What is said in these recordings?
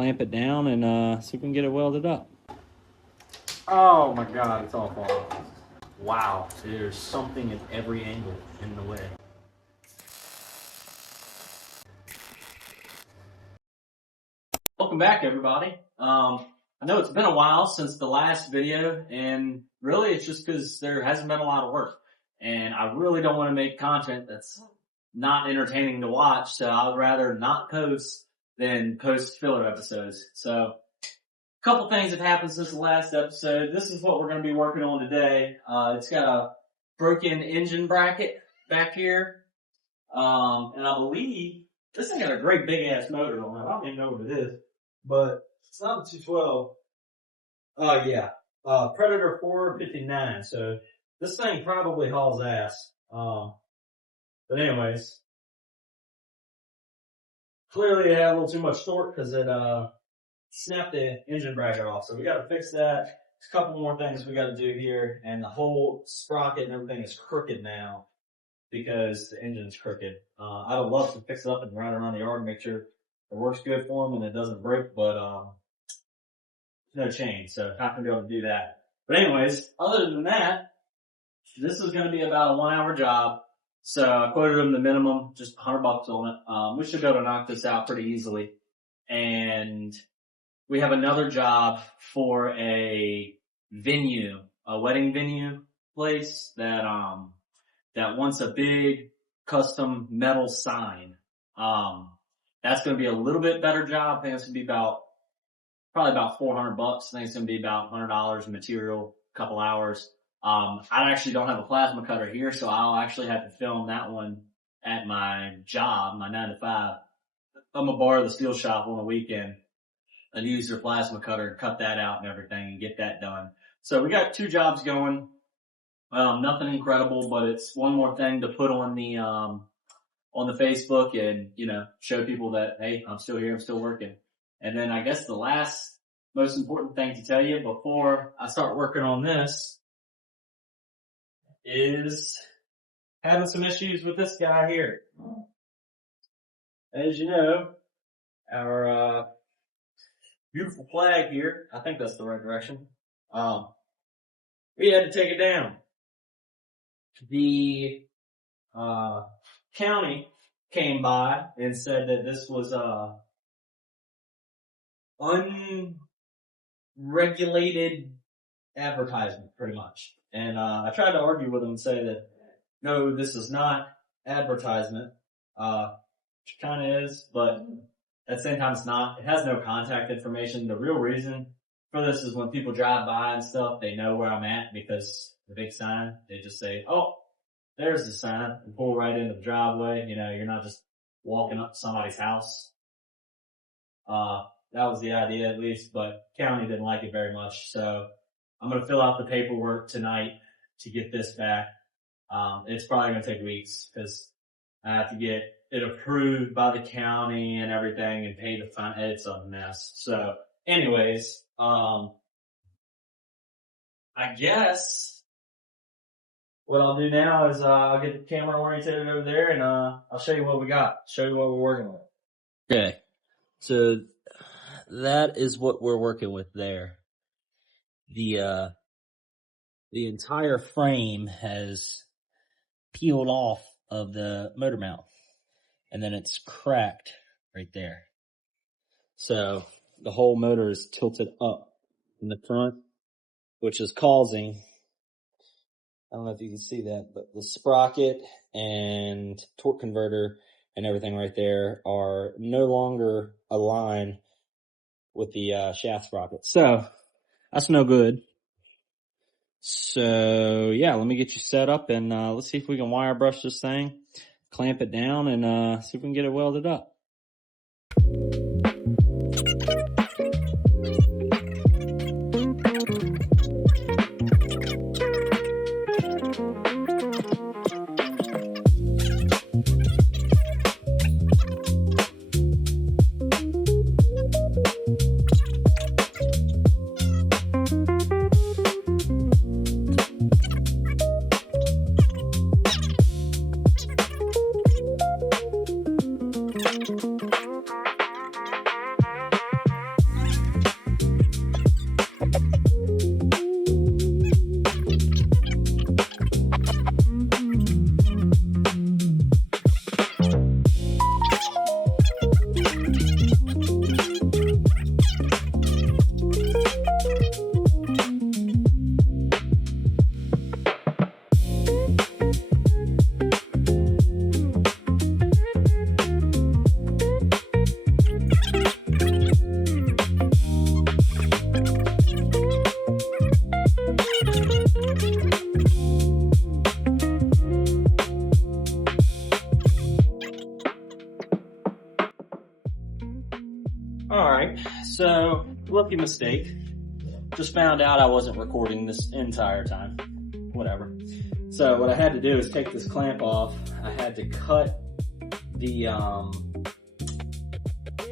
clamp it down and see if we can get it welded up. Oh my God, it's all falling. Wow, there's something at every angle in the way. Welcome back, everybody. I know it's been a while since the last video, and really it's just because there hasn't been a lot of work. And I really don't want to make content that's not entertaining to watch, so I'd rather not post than post filler episodes. So, a couple things have happened since the last episode. This is what we're going to be working on today. It's got a broken engine bracket back here. And I believe this thing got a great big ass motor on it. I don't even know what it is, but it's not a 212. Yeah. Predator 459. So this thing probably hauls ass. But anyways, clearly it had a little too much torque because it, snapped the engine bracket off. So we got to fix that. There's a couple more things we got to do here, and the whole sprocket and everything is crooked now because the engine's crooked. I would love to fix it up and ride around the yard and make sure it works good for them and it doesn't break, but no chain, so not gonna be able to do that. But anyways, other than that, this is gonna be about a 1 hour job. So I quoted them the minimum, just $100 on it. We should be able to knock this out pretty easily. And we have another job for a venue, a wedding venue place that wants a big custom metal sign. That's going to be a little bit better job. I think it's going to be probably about $400. I think it's going to be about $100 material, a couple hours. I actually don't have a plasma cutter here, so I'll actually have to film that one at my job, my 9 to 5. I'm going to borrow the steel shop on the weekend and use their plasma cutter and cut that out and everything and get that done. So we got 2 jobs going. Nothing incredible, but it's one more thing to put on the Facebook and, show people that, hey, I'm still here, I'm still working. And then I guess the last most important thing to tell you before I start working on this is having some issues with this guy here. As you know, our, beautiful flag here, I think that's the right direction. We had to take it down. The county came by and said that this was unregulated advertisement, pretty much. And I tried to argue with them and say that no, this is not advertisement, which it kind of is, but at the same time it's not. It has no contact information. The real reason for this is when people drive by and stuff, they know where I'm at because the big sign, they just say, oh, there's the sign, and pull right into the driveway. You're not just walking up to somebody's house. That was the idea at least, but county didn't like it very much. So I'm going to fill out the paperwork tonight to get this back. It's probably going to take weeks because I have to get it approved by the county and everything and pay the fine. It's a mess. So anyways, I guess what I'll do now is I'll get the camera oriented over there and I'll show you what we got, show you what we're working with. Okay, so that is what we're working with there. The entire frame has peeled off of the motor mount, and then it's cracked right there. So the whole motor is tilted up in the front, which is causing, I don't know if you can see that, but the sprocket and torque converter and everything right there are no longer aligned with the shaft sprocket. So that's no good. So yeah, let me get you set up and let's see if we can wire brush this thing, clamp it down, and see if we can get it welded up. right, so rookie mistake. Just found out I wasn't recording this entire time. Whatever. So what I had to do is take this clamp off. I had to cut the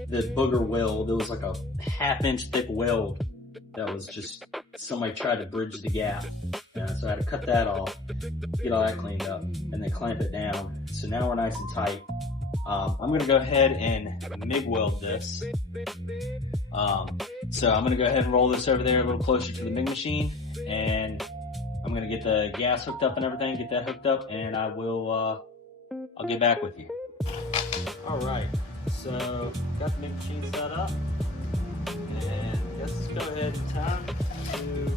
booger weld. It was like a 1/2 inch thick weld that was just, somebody tried to bridge the gap. So I had to cut that off, get all that cleaned up, and then clamp it down. So now we're nice and tight. I'm gonna go ahead and MIG weld this. So I'm gonna go ahead and roll this over there a little closer to the MIG machine, and I'm gonna get the gas hooked up and everything, get that hooked up, and I will, I'll get back with you. All right, so got the MIG machine set up, and let's go ahead and time to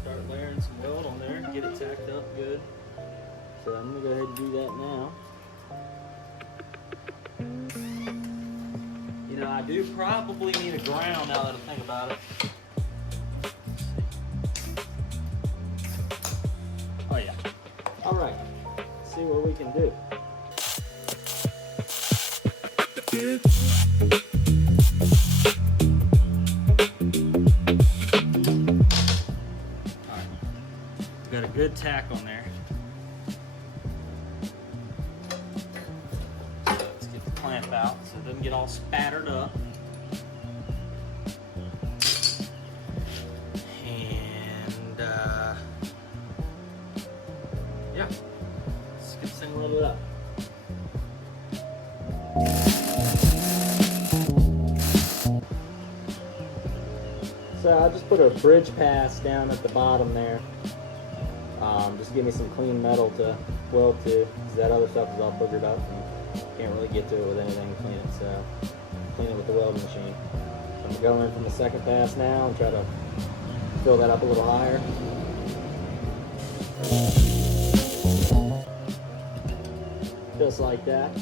start layering some weld on there and get it tacked up good. So I'm gonna go ahead and do that now. You know, I do probably need a ground now that I think about it. Oh yeah. All right, let's see what we can do. All right, got a good tack on there. Let's get the clamp out so it doesn't get all spattered up. And yeah, let's get this thing loaded up. So I just put a bridge pass down at the bottom there. Just give me some clean metal to weld to, because that other stuff is all boogered up and can't really get to it with anything to clean it. So clean it with the welding machine. So I'm gonna go in from the second pass now and try to fill that up a little higher. Just like that.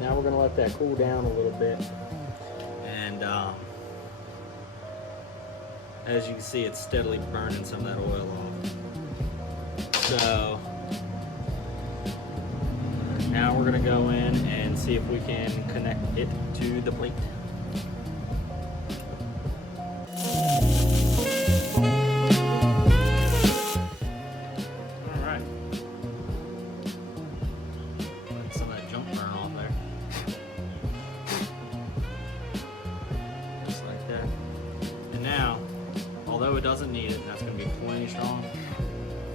Now we're gonna let that cool down a little bit. And as you can see, it's steadily burning some of that oil off. So now we're gonna go in and see if we can connect it to the plate. All right. Let some of that junk burn off there. Just like that. And now, although it doesn't need it, and that's gonna be plenty strong,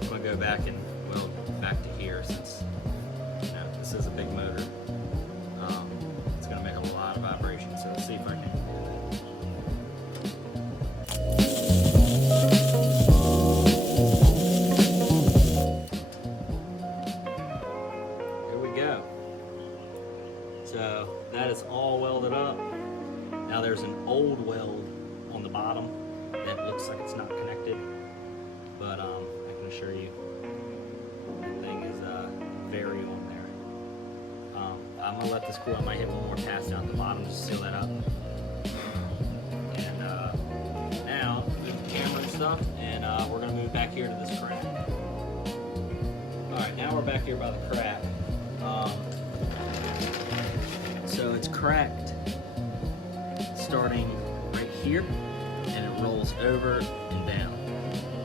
I'm gonna go back and weld back to here, since this is a big motor. It's gonna make a lot of vibration, so let's see if I can. Here we go. So that is all welded up. Now there's an old weld on the bottom that looks like it's not connected, but I can assure you that thing is very on there. I'm gonna let this cool. I might hit one more pass down at the bottom just to seal that up. And now move the camera and stuff, and we're gonna move back here to this crack. All right, now we're back here by the crack. So it's cracked starting right here, and it rolls over and down.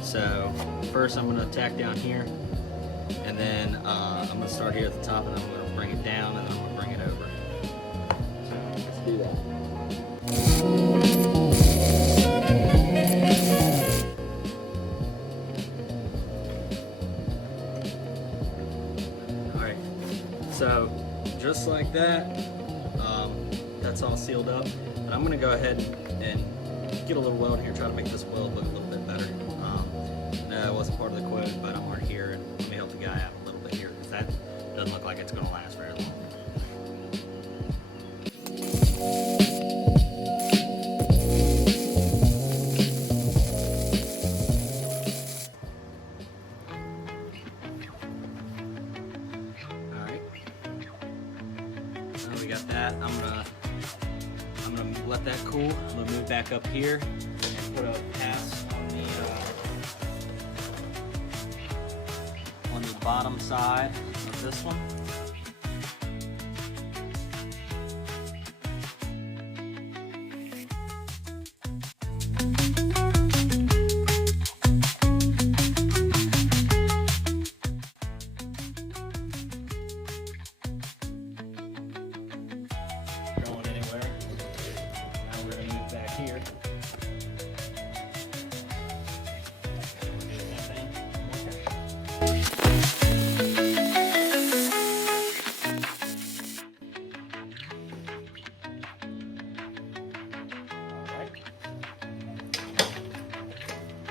So first I'm going to tack down here, and then I'm going to start here at the top, and I'm going to bring it down, and then I'm going to bring it over. So let's do that. Alright, so just like that, that's all sealed up. And I'm going to go ahead and get a little weld here, try to make this weld look a little bit better. No, it wasn't part of the quote, but I'm right here, and let me help the guy out a little bit here, because that doesn't look like it's going to last very long. Alright. So we got that. I'm gonna let that cool. I'm gonna move back up here and put a pass on the bottom side of this one.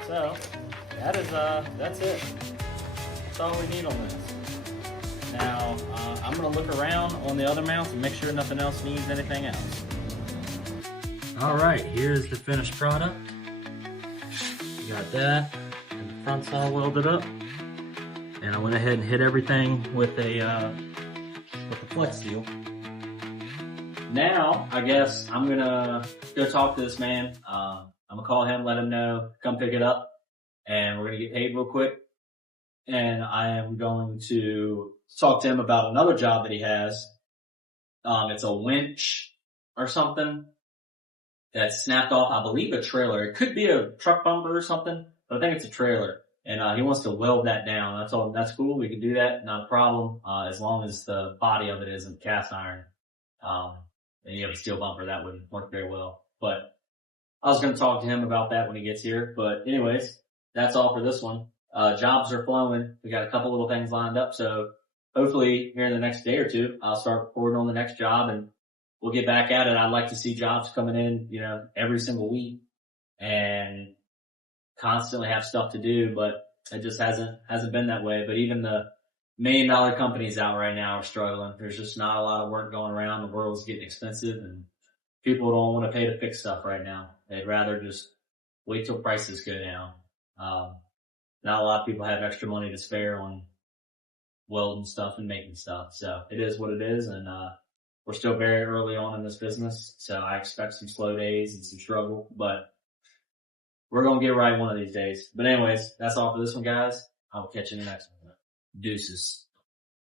So that's it. That's all we need on this. Now, I'm gonna look around on the other mounts and make sure nothing else needs anything else. All right, here's the finished product. We got that, and the front's all welded up. And I went ahead and hit everything with the flex seal. Now, I guess I'm gonna go talk to this man. I'm gonna call him, let him know, come pick it up, and we're gonna get paid real quick. And I am going to talk to him about another job that he has. It's a winch or something that snapped off, I believe, a trailer. It could be a truck bumper or something, but I think it's a trailer. And he wants to weld that down. I told him that's cool, we can do that, not a problem, as long as the body of it isn't cast iron. And you have a steel bumper, that wouldn't work very well. But I was going to talk to him about that when he gets here. But anyways, that's all for this one. Jobs are flowing. We got a couple little things lined up. So hopefully here in the next day or two, I'll start recording on the next job and we'll get back at it. I'd like to see jobs coming in, every single week and constantly have stuff to do, but it just hasn't been that way. But even the $1 million companies out right now are struggling. There's just not a lot of work going around. The world's getting expensive and people don't want to pay to fix stuff right now. They'd rather just wait till prices go down. Not a lot of people have extra money to spare on welding stuff and making stuff. So it is what it is. And, we're still very early on in this business. So I expect some slow days and some struggle, but we're going to get right one of these days. But anyways, that's all for this one, guys. I will catch you in the next one. Deuces.